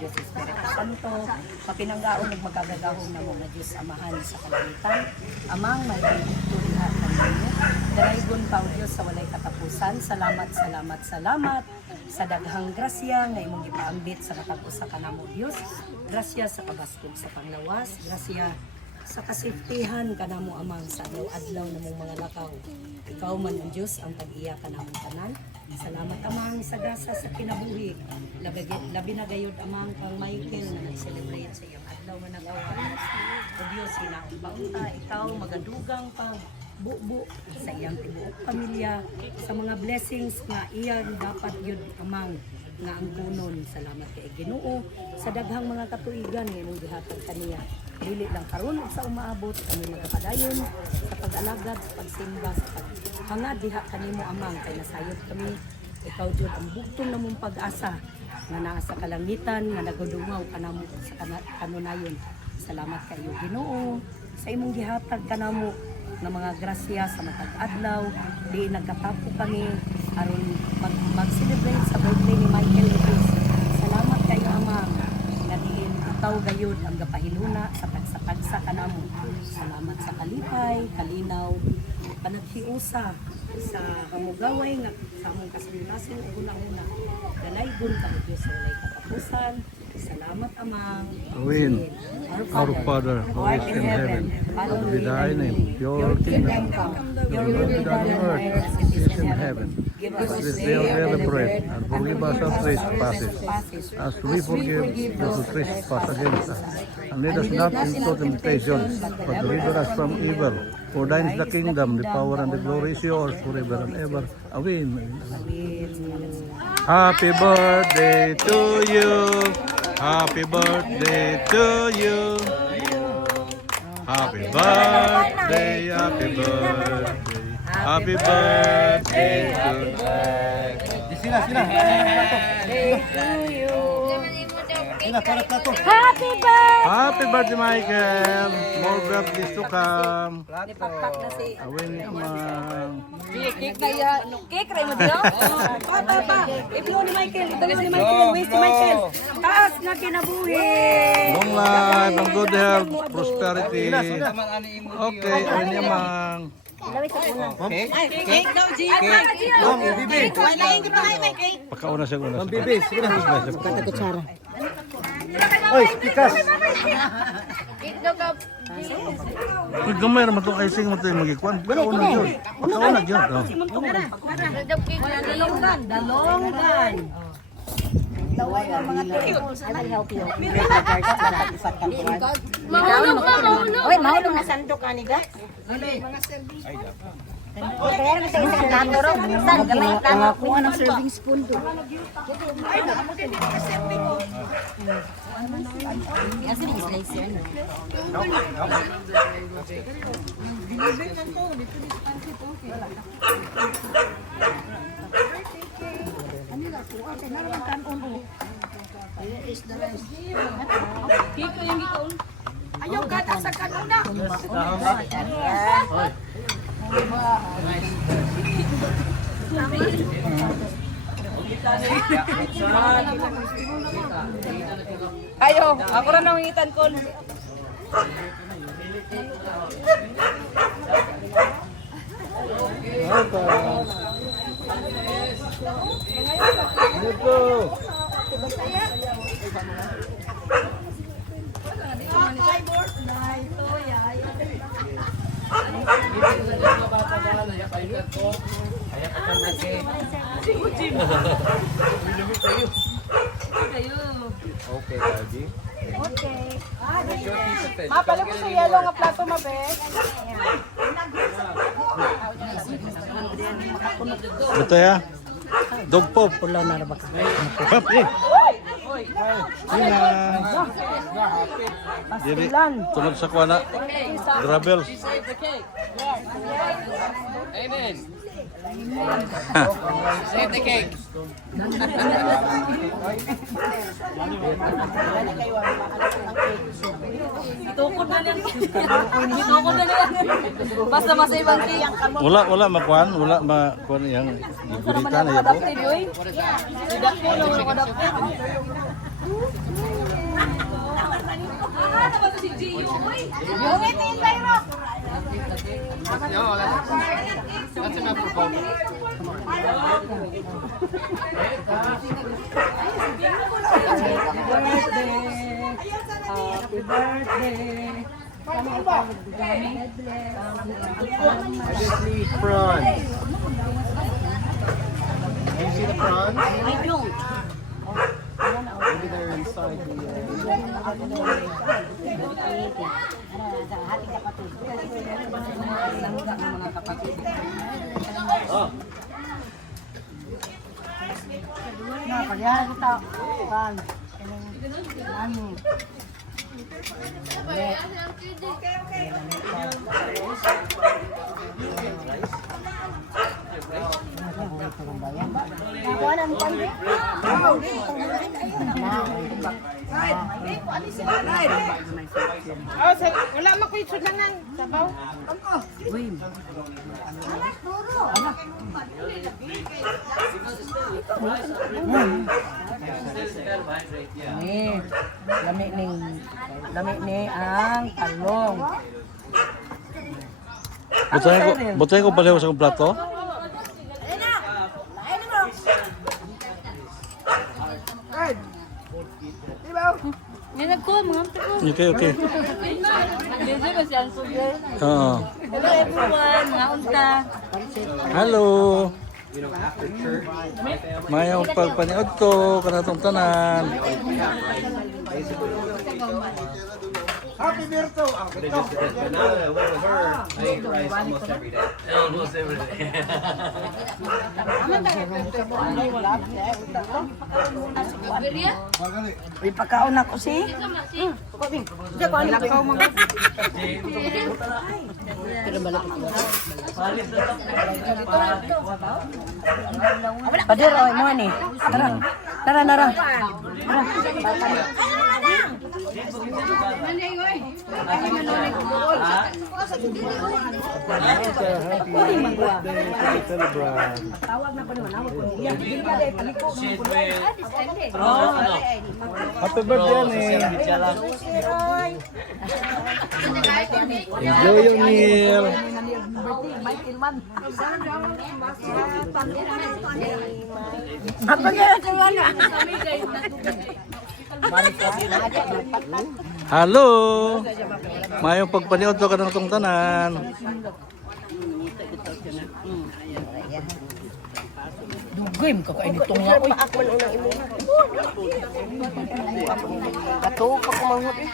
Diyos Espiritu Santo, kapinanggaon ng magagagahong na mo na Diyos Amahan sa kalangitan, amang may pagturihan ng inyo, daraygon pa o Diyos sa walay katapusan, salamat, salamat, salamat, sa daghang grasya nga imong gipaambit sa katag-usa kanamo Dios, grasya sa kabaskog sa panglawas, grasya sa kasiftihan kanamo amang sa adlaw namong mga lakaw. Ikaw man ang Dios ang tag-iya kanamong tanan. Salamat amang sa gasa sa kinabuhi. Labi na gayud amang kang Michael na nag-celebrate sa iyang adlaw nga nagawa. O Dios, hinaong baunta, ikaw magadugang pag buo sa iyang tibuok pamilya, sa mga blessings nga iyan dapat yun amang nga ang kunon. Salamat kay Ginoo sa daghang mga katuigan nga imong gihatag kaniya. Dili lang karon sa umaabot kami nagapadayon sa pag-alagad, sa pagsimba, sa paghangad diha kanimo amang kay nasayod kami. Ikaw jud ang bugtong namong pag-asa nga naa sa kalangitan nga nagadungaw kanamo sa kanunayon. Salamat kayo Ginoo sa imong gihatag kanamo nga mga grasya sa matag adlaw, di nagkatapo kami aron mag-celebrate sa birthday ni Michael Lopez. Salamat kayo amang nga diin ikaw gayud ang gapahiluna sa tagsa-tagsa kanamo. Salamat sa kalipay, kalinaw, panaghiusa sa hamugaway nga sa among kasulirason ug una-una. Dalaygon ka Dios sa walay katapusan. Salamat amang. Amen. Our Father, who art in heaven, hallowed be thy name. Your kingdom come. Your will be done on earth as it is in heaven. Give us this day our daily bread, and forgive us our trespasses, as we forgive those who trespass against us. And lead us not into temptation, but deliver us from evil. For thine is the kingdom, the power, and the glory is yours forever and ever. Amen. Happy birthday to you. Happy birthday to you. Happy birthday, happy birthday. Happy birthday to you. Sila. Happy birthday! Happy birthday, Michael. More birthdays to come. Nipakpak na si Awin ni Amang. Cake na yan. Cake, rin mo diyo? Pa. Iblo ni Michael. Iblo ni Michael. Waste ni Michael. Taas na kinabuhi. Long life, and good health, prosperity. Okay, awin ni Amang. Cake daw, G. Pagkauna siya una. Bibi, sige na. Kata kutsara. Oy, pikas. Pag gamay naman itong icing mo ito yung magikuan. Pagkauna yun. Pagkauna yun. Dalonggan. I will help you. Mahulog. Uy, mahulog na sandok ka ni ga. Kaya naman sa isang plato ro. Saan gamay plato? Kuha ng serving spoon to. Kasi may slice yan. Ayaw gata sa kanuna. Ayo, ako rin nangingitan ko. Okay, Daddy. Mapalo ko sa yellow nga plato, mabe. Ito ya. Dog pop. Pula na ba? Happy. Diri. Tunod sa kuana. Gravel. Amen. Save the cake. Itukod na lang. Itukod na lang. Basta masayang cake. Wala makuan, wala makuan yang guguritan ya po. Adapted, oy. Adapted, adapted. Yung ito yung tayo. No, that's enough for both. Happy birthday. I just need prawns. Do you see the prawns? I don't. Maybe they're inside the. Mga kapatid. Oh. Na, pagyan kita. Kan. Ano? Oh, wala makuitsod na nang sabaw. Uy. Lami ni ang talong. Butahin ko pala sa akong plato. Okay, okay. Oo. Hello everyone, mga unta. Hello. Mayong pagpaniod ko kanatong tanan. Happy Birthday! They just did banana with her. I eat rice almost every day. Almost every day. Ipakaon ako si. Lakaw mga. Pader, oy mo ni. Tara. Tara, tara. Tawag na pa naman ako ko niya. Hindi ka dai paliko. Happy birthday, Annie. Enjoy your meal. Apa kaya sa mana? Hello. Mayong pagpaniod ko kanatong tanan. Dugay mo ka kain itong nga oy. Kato pa kumanghot eh.